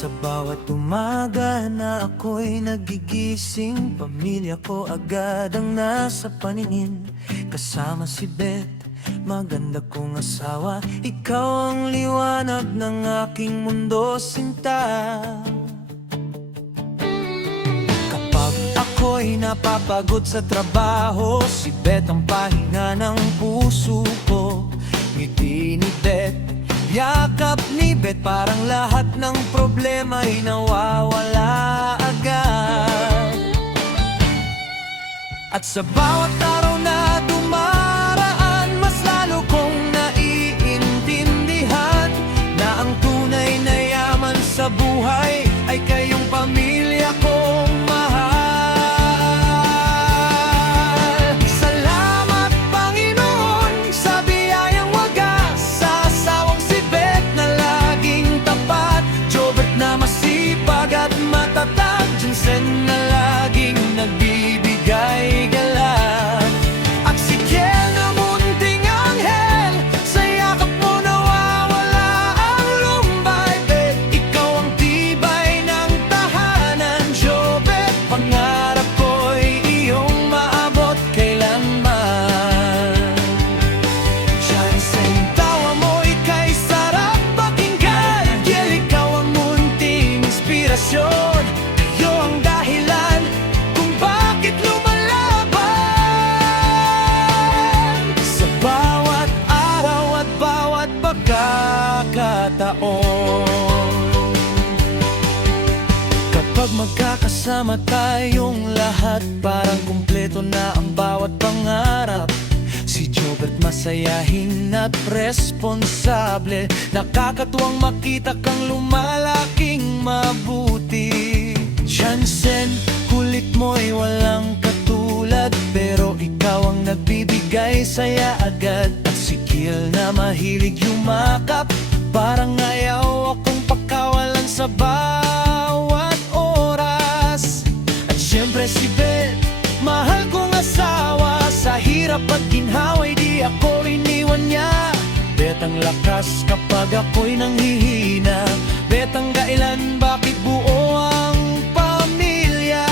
Sa bawat umaga na ako'y nagigising, pamilya ko agad ang nasa paningin. Kasama si Beth, maganda kong asawa, ikaw ang liwanag ng aking mundo, sinta. Kapag ako'y napapagod sa trabaho, si Beth ang pahinga ng puso ko. Ngiti ni Beth, yakap ni Beth, parang lahat ng problema ay nawawala agad. At sa bawat araw na dumaraan, mas lalo kong naiintindihan na ang tunay na yaman sa buhay ay kayong pamilya kong mahal. Salamat Panginoon sa biyayang wagas, sa asawang si Beth na laging tapat, Jobert na masipag at matatag, Jensen na laging nagbibigay galak, at si Kiel na munting anghel, sa yakap mo nawawala ang lumbay. Beth, ikaw ang tibay ng tahanan, Jobert, pangarap ko'y iyong maabot kailanman. Jensen, tawa mo'y kay sarap pakinggan, Kiel, ikaw ang munting inspirasyon, kayo ang dahilan kung bakit lumalaban. Sa bawat araw at bawat pagkakataon, kapag magkakasama tayong lahat, parang kumpleto na ang bawat pangarap. Si Jobert masayahin at responsable, nakakatuwang makita kang lumalaking mabuti. Jensen, kulit mo'y walang katulad, pero ikaw ang nagbibigay saya agad. At si Kiel na mahilig yumakap, parang ayaw akong pakawalan sa bawat oras. At syempre si Beth, mahal kong asawa, sa hirap at ginhawa'y di ako iniwan niya. Beth ang lakas kapag ako'y nanghihina, Beth ang dahilan bakit buo ang pamilya.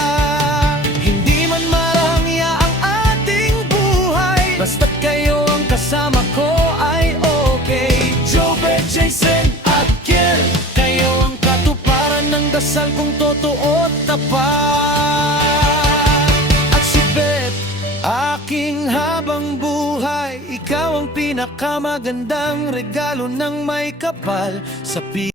Hindi man marangya ang ating buhay, basta't kayo ang kasama ko ay okay. Jobert, Jensen at Kiel, kayo ang katuparan ng dasal kong totoo at tapat. At si Beth, aking habang buhay, ikaw ang pinakamagandang regalo ng may kapal sa